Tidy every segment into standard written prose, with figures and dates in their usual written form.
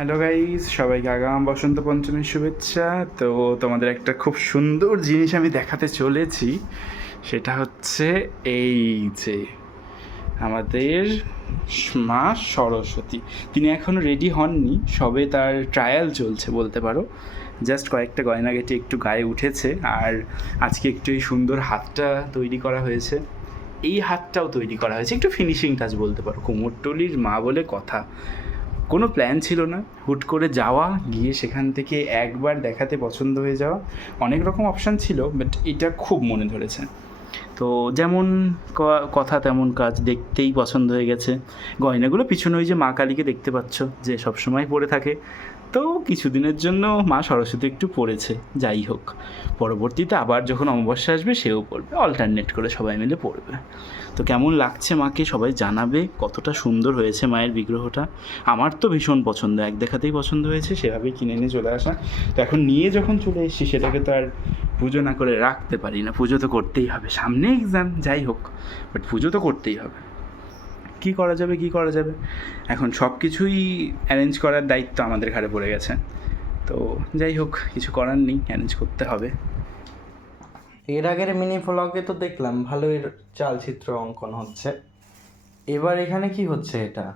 Hello guys, সবাইকে আগাম বসন্ত পঞ্চমীর শুভেচ্ছা। তো তোমাদের একটা খুব সুন্দর জিনিস আমি দেখাতে চলেছি, সেটা হচ্ছে এই যে আমাদের মা সরস্বতী। তিনি এখনও রেডি হননি, সবে তার ট্রায়াল চলছে বলতে পারো। জাস্ট কয়েকটা গয়নাগাটি একটু গায়ে উঠেছে, আর আজকে একটু এই সুন্দর হাতটা তৈরি করা হয়েছে। এই হাতটাও তৈরি করা হয়েছে, একটু ফিনিশিং টাচ বলতে পারো। কুমোরটুলির মা বলে কথা, কোনো প্ল্যান ছিল না, হুট করে যাওয়া, গিয়ে সেখান থেকে একবার দেখাতে পছন্দ হয়ে যাওয়া। অনেক রকম অপশান ছিল, বাট এটা খুব মনে ধরেছে। তো যেমন কথা তেমন কাজ, দেখতেই পছন্দ হয়ে গেছে। গয়নাগুলো পিছনে ওই যে মা কালীকে দেখতে পাচ্ছ, যে সবসময় পরে থাকে। তো কিছুদিনের জন্য মা সরস্বতী একটু পড়েছে, যাই হোক। পরবর্তীতে আবার যখন অমাবস্যা আসবে সেও পড়বে, অল্টারনেট করে সবাই মিলে পড়বে। তো কেমন লাগছে মাকে সবাই জানাবে, কতটা সুন্দর হয়েছে মায়ের বিগ্রহটা। আমার তো ভীষণ পছন্দ, এক দেখাতেই পছন্দ হয়েছে, সেভাবেই কিনে নিয়ে চলে আসা। তো এখন নিয়ে যখন চলে এসেছি, সেটাকে তো আর পুজো না করে রাখতে পারি না, পুজো তো করতেই হবে, সামনে এক্সাম, যাই হোক, বাট পুজো তো করতেই হবে। কী করা যাবে, এখন সব কিছুই অ্যারেঞ্জ করার দায়িত্ব আমাদের ঘাড়ে পড়ে গেছে। তো যাই হোক, কিছু করার নেই, অ্যারেঞ্জ করতে হবে। এর আগের মিনি ভ্লগে তো দেখলাম ভালোই চালচিত্র অঙ্কন হচ্ছে, এবার এখানে কি হচ্ছে? এটা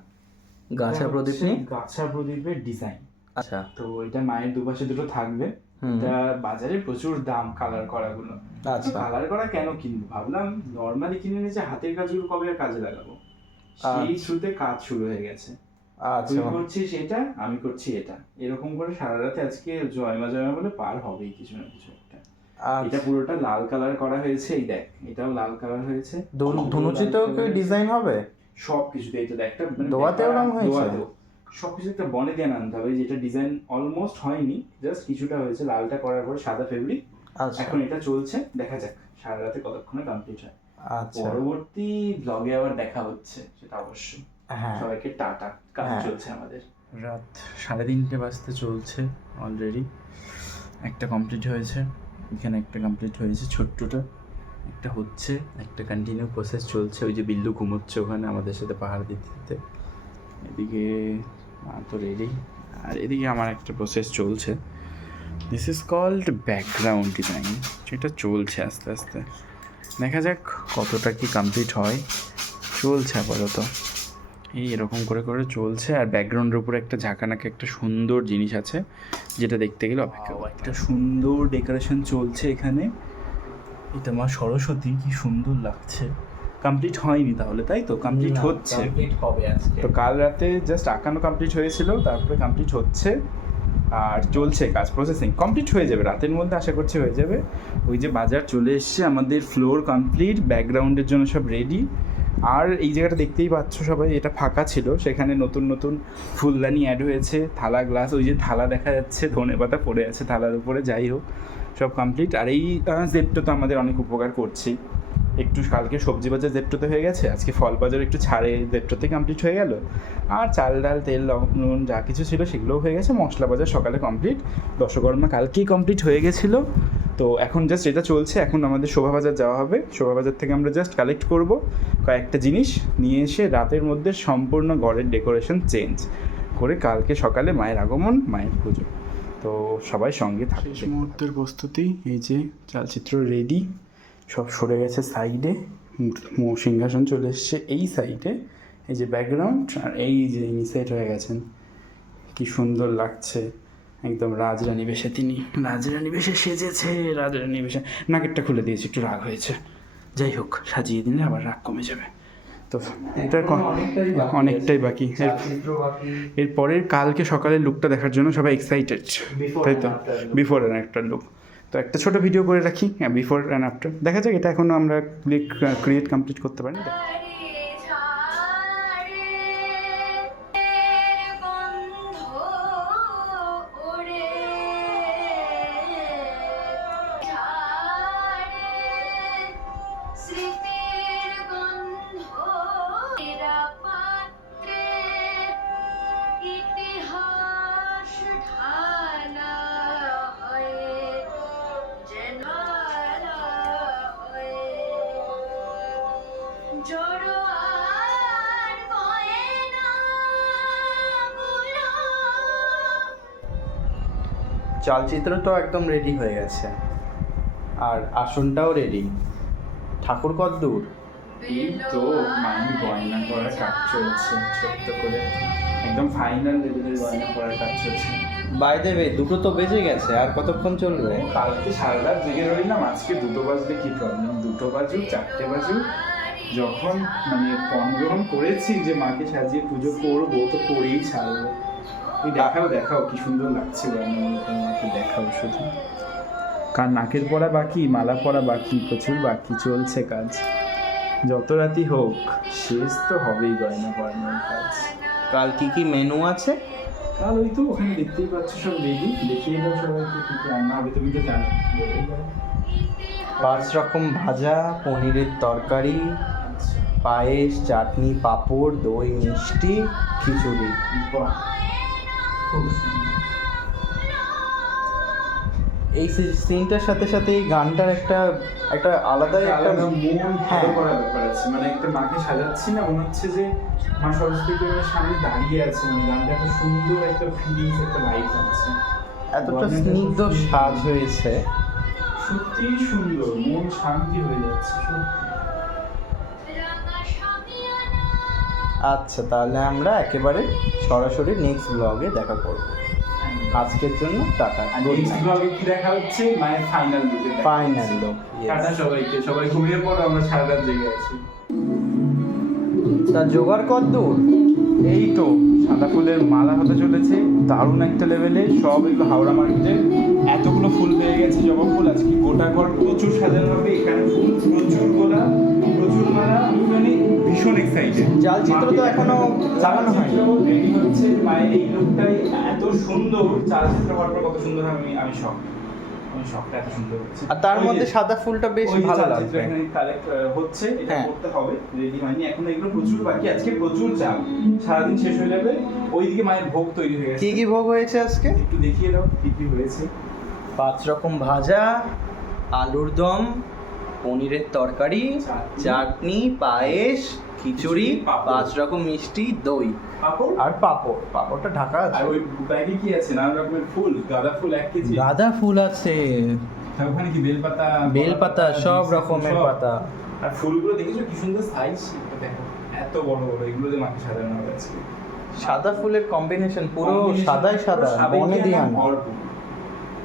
গাছা প্রদীপ নেই? গাছা প্রদীপের ডিজাইন। আচ্ছা, তো এটা মায়ের দুপাশে দুটো থাকবে। এটা বাজারে প্রচুর দাম কালার করাগুলো। আচ্ছা। কালার করা কেন কিনবো, ভাবলাম নর্মালি কিনে নিয়ে যে হাতের কাজগুলো কবে আর কাজে লাগাবো, সেই থ্রুতে কাজ শুরু হয়ে গেছে। তুই করছিস এটা, আমি করছি এটা, এরকম করে সারা রাতে আজকে জয়মা জয়মা বলে পার হবেই কিছু না কিছু একটা। এটা পুরোটা লাল কালার করা হয়েছে, এই দেখ, এটাও লাল কালার হয়েছে। ধনুচিতেও কি ডিজাইন হবে? সব কিছুতে, এই তো দেখ, একটা দোয়াতেও রং হয়েছে? সব কিছু একটা বনে দিয়ে আনতে হবে, যেটা ডিজাইন অলমোস্ট হয়নি, জাস্ট কিছুটা হয়েছে। লালটা করার পরে সাদা ফেব্রিক, এখন এটা চলছে, দেখা যাক সারা রাতে কতক্ষণে কমপ্লিট হয়। পরবর্তী ব্লগে আবার দেখা হচ্ছে, সেটা অবশ্যই। সবাইকে টাটা, কাজ চলছে আমাদের। রাত 3:30 বাজতে চলছে অলরেডি। একটা কমপ্লিট হয়েছে, এখানে একটা কমপ্লিট হয়েছে, ছোট্টটা একটা হচ্ছে, একটা কন্টিনিউ প্রসেস চলছে। ওই যে বিল্লু ঘুমোচ্ছে ওখানে আমাদের সাথে পাহাড় দিতে দিতে। এদিকে তো রেডি, আর এদিকে আমার একটা প্রসেস চলছে। This is called background design, যেটা চলছে আস্তে আস্তে। দেখা যাক কতটা কি কমপ্লিট হয়, চলছে আপাতত। এই এরকম করে করে চলছে। আর ব্যাকগ্রাউন্ডের উপরে একটা ঝাঁকানাকে একটা সুন্দর জিনিস আছে, যেটা দেখতে গেলে অপেক্ষা। একটা সুন্দর ডেকোরেশন চলছে এখানে। এটা মা সরস্বতী, কি সুন্দর লাগছে। কমপ্লিট হয়নি তাহলে, তাই তো? কমপ্লিট হচ্ছে, হবে আজকে। তো কাল রাতে জাস্ট আঁকানো কমপ্লিট হয়েছিল, তারপরে কমপ্লিট হচ্ছে আর চলছে কাজ, প্রসেসিং। কমপ্লিট হয়ে যাবে রাতের মধ্যে, আশা করছি হয়ে যাবে। ওই যে বাজার চলে এসছে, আমাদের ফ্লোর কমপ্লিট, ব্যাকগ্রাউন্ডের জন্য সব রেডি। আর এই জায়গাটা দেখতেই পাচ্ছ সবাই, এটা ফাঁকা ছিল, সেখানে নতুন নতুন ফুলদানি অ্যাড হয়েছে, থালা গ্লাস, ওই যে থালা দেখা যাচ্ছে, ধনেপাতা পড়ে আছে থালার উপরে, যাই হোক সব কমপ্লিট। আর এই জেপটো তো আমাদের অনেক উপকার করছেই। একটু কালকে সবজি বাজার জেপটোতে হয়ে গেছে, আজকে ফল বাজার একটু ছাড়ে জেপটোতে কমপ্লিট হয়ে গেল। আর চাল ডাল তেল নুন যা কিছু ছিল সেগুলোও হয়ে গেছে। মশলা বাজার সকালে কমপ্লিট, দশকর্মা কালকেই কমপ্লিট হয়ে গেছিলো। তো এখন জাস্ট এটা চলছে। এখন আমাদের শোভাবাজার যাওয়া হবে, শোভাবাজার থেকে আমরা জাস্ট কালেক্ট করব কয়েকটা জিনিস, নিয়ে এসে রাতের মধ্যে সম্পূর্ণ ঘরের ডেকোরেশন চেঞ্জ করে কালকে সকালে মায়ের আগমন, মায়ের পুজো। তো সবাই সঙ্গে থাকে। শেষ মুহূর্তের প্রস্তুতি, এই যে চালচিত্র রেডি, সব সরে গেছে সাইডে, সিংহাসন চলে এসছে এই সাইডে, এই যে ব্যাকগ্রাউন্ড, আর এই যে ইনি সেট হয়ে গেছেন, কি সুন্দর লাগছে। একদম রাজরানী বেশে, তিনি রাজরানী বেশে সেজেছে, রাজরানী বেশে। নাকেরটা খুলে দিয়েছে, একটু রাগ হয়েছে, যাই হোক সাজিয়ে দিলে আবার রাগ কমে যাবে। তো এটা অনেকটাই বাকি। এর পরের কালকে সকালের লুকটা দেখার জন্য সবাই এক্সাইটেড, তাই তো? বিফোর অ্যান্ড আফটার লুক, তো একটা ছোটো ভিডিও করে রাখি, বিফোর অ্যান্ড আফটার। দেখা যাক, এটা এখনও আমরা ক্রিয়েট কমপ্লিট করতে পারি। জড় চালচিত্রটা একদম রেডি হয়ে গেছে, আর আসনটাও রেডি। ঠাকুর কদ্দূর? এই তো মায়ের গয়না করার কাজ চলছে ছোট্ট করে, একদম ফাইনাল লেভেলের গয়না করার কাজ চলছে। বাই দ্য ওয়ে, 2টো তো বেজে গেছে, আর কতক্ষণ চলবে? কালকে সারা রাত জেগে রইলাম, আজকে 2টো বাজলে কি প্রবলেম, 2টো বাজুক 4টে বাজুক, যখন মানে পণ গ্রহণ করেছি যে মাকে সাজিয়ে পুজো করবো তো করেই ছাড়বো। তুই দেখাও দেখাও কি সুন্দর লাগছে গয়নাগুলো, মাকে দেখাও শুধু। কার নাকের পরা বাকি, মালা পরা বাকি, প্রচুর বাকি, চলছে কাজ। যত রাতি হোক শেষ তো হবেই গয়না পরানোর কাজ। কাল কি কি মেনু আছে? কাল ওই তো ওখানে দেখতেই পাচ্ছ সব রেডি, দেখিয়ে দাও সবাইকে কি কি রান্না হবে, তুমি তো জানো, বলেই দাও। 5 রকম ভাজা, পনিরের তরকারি, পায়েস, চাটনি, পাঁপড়, দই, মিষ্টি, খিচুড়ি। বাহ, খুব সুন্দর। এই সিনটার সাথে সাথে এই গানটার একটা আলাদাই একটা আলাদা মন ভালো হ্যাঁ। করার ব্যাপার আছে, মানে একটা মাকে সাজাচ্ছি না, মনে হচ্ছে যে মা সরস্বতী আমার সামনে দাঁড়িয়ে আছে, মানে গানটা এত সুন্দর একটা ফিলিংস, একটা ভাইবস আছে, এতটা স্নিগ্ধ সাজ হয়েছে। সত্যি সুন্দর, মন শান্তি হয়ে যাচ্ছে সত্যি। আচ্ছা, তাহলে আমরা একেবারে সরাসরি নেক্সট ব্লগে দেখা করব। আজকের জন্য টাটা, আর গুড নেক্সট নাইট। ব্লগে কি দেখা হচ্ছে, মায়ের ফাইনাল লুকে ফাইনাল লুক। টাটা সবাইকে, সবাই ঘুমিয়ে পড়ো, আমরা সারা রাত জেগে আছি। তা জোগাড় কদ্দূর? এই তো সাদা ফুলের মালা হতে চলেছে দারুণ একটা লেভেলে, সব এগুলো হাওড়া মার্কেটে এতগুলো ফুল পেয়ে গেছে, জবা ফুল আজকে গোটা ঘর প্রচুর সাজানো হবে, এখানে ফুল প্রচুর গোলা, প্রচুর মালা, আমি মানে ভীষণ এক্সাইটেড। চালচিত্র তো এখনো লাগানো হয়নি। রেডি হচ্ছে, মায়ের এই লোকটাই এত সুন্দর, চালচিত্র হওয়ার পর কত সুন্দর, আমি শখ, আমি শখটা এত সুন্দর হচ্ছে। আর তার মধ্যে সাদা ফুলটা বেশ ওই ভালো চালচিত্র লাগবে। এখানে কালেক্ট হচ্ছে, এটা হ্যাঁ। করতে হবে, রেডি হয়নি এখন, এগুলো প্রচুর বাকি, আজকে প্রচুর চাপ, সারাদিন শেষ হয়ে যাবে। ওইদিকে মায়ের ভোগ তৈরি হয়ে গেছে, কি কি ভোগ হয়েছে আজকে? একটু দেখিয়ে দাও কি কি হয়েছে। 5 রকম ভাজা, আলুর দম, পনিরের তরকারি, চাটনি, পায়েস, খিচুড়ি, পাঁপড়। 5 রকম মিষ্টি, দই পাপড় আর পাঁপড়। পাঁপড়টা ঢাকা আর আছে। ওই ব্যাগে কি আছে, নানা রকমের ফুল, গাঁদা ফুল 1 কেজি, গাঁদা ফুল আছে, আর ওখানে কি বেলপাতা, বেলপাতা, সব রকমের সব। পাতা। আর ফুলগুলো দেখেছো কি সুন্দর সাইজ, দেখো এত বড় বড়, এগুলো দিয়ে মাকে সাজানো হবে আজকে। সাদা ফুলের কম্বিনেশন পুরো Combination সাদাই পুরো সাদা, সাবেকি বনে আর দিয়ে আনা। ভরপুর।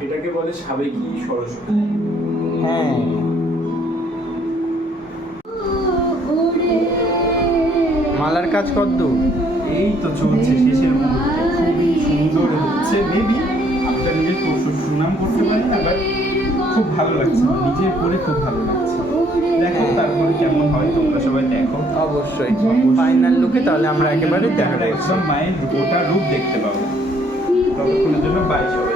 এটাকে বলে সাবেকি সরস্বতী। হ্যাঁ। মালার কাজ কদ্দূর? এই তো চলছে শেষের মুহূর্তে, খুবই সুন্দর হচ্ছে, মেবি আপনার নিজের সুনাম করতে পারি না, বাট খুব ভালো লাগছে, নিজে পরে খুব ভালো লাগছে। দেখো তারপরে কেমন হয়, তোমরা সবাই দেখো অবশ্যই ফাইনাল লুকে তাহলে আমরা একেবারে দেখা করছি। একদম মায়ের গোটা রূপ দেখতে পাবো। ততক্ষণের জন্য বাই সবাই।